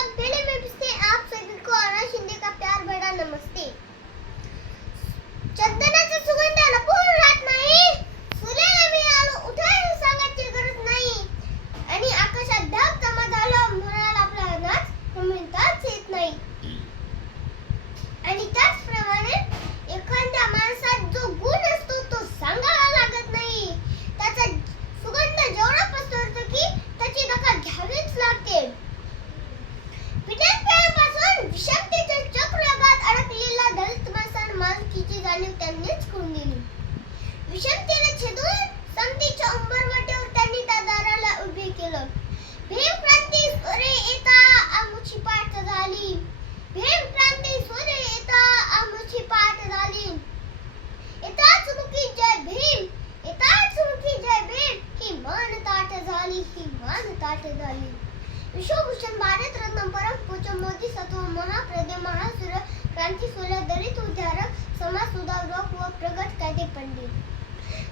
आप मेरे आप सभी को और शिंदे का प्यार नमस्ते। चंदन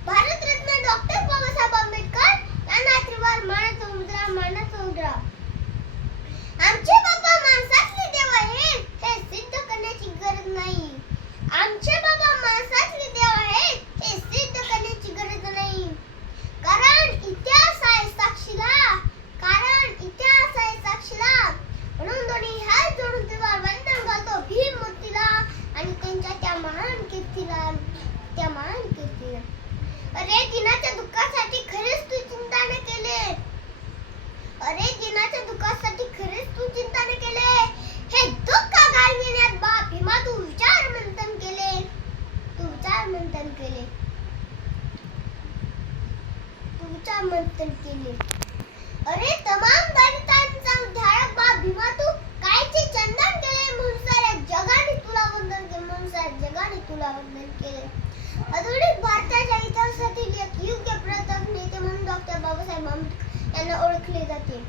भारतरत्न डॉक्टर बाबासाहेब आंबेडकर यांना त्रिवार मानस समुद्रा मानस समुद्रा गुरुचा आमंत्रण केले. अरे तमाम दलितांचा धारक बा भीमा तू कायचे चंदन केले? म्हणून साऱ्या जगाने तुला वंदन केले म्हणून साऱ्या जगाने तुला वंदन केले. आधुनिक भारताच्या इतिहासातील एक योग्य प्रथम नेते म्हणून डॉक्टर बाबासाहेब आंबेडकर यांना ओळखले जाते.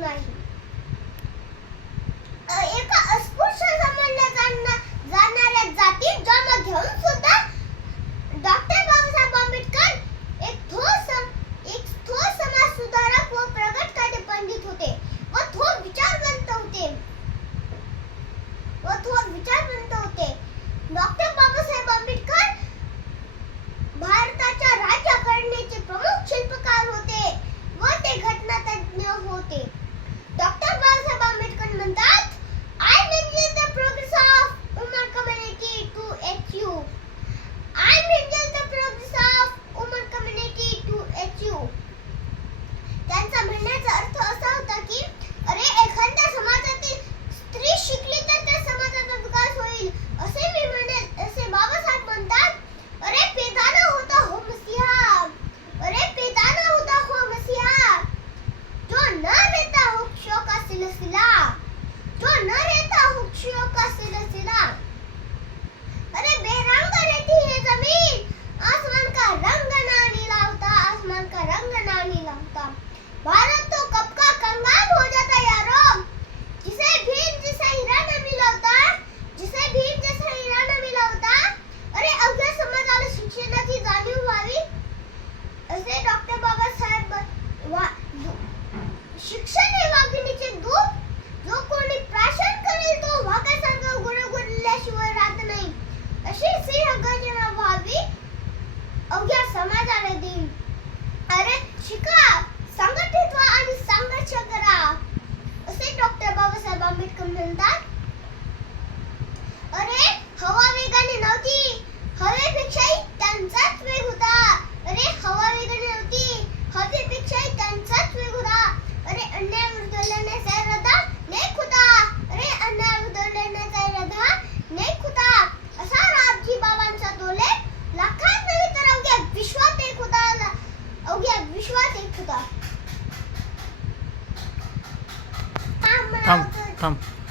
Nein. कमीत कमी म्हणतात अरे हवा वेगाने नव्हती. हवेपेक्षाही त्यांचाच वेग होता. अरे हवा वेगाने नव्हती. हवेपेक्षाही त्यांचाच वेग होता. अरे अन्याय उद्धवल्याचा इरादा नेक होता. अरे अन्याय उद्धवल्याचा इरादा नेक होता. असा रामजी बाबांचा दोलेख लाखात नाही तर अवघ्या विश्वात एक होता. अवघ्या विश्वात एक होता. थांब. Tamam.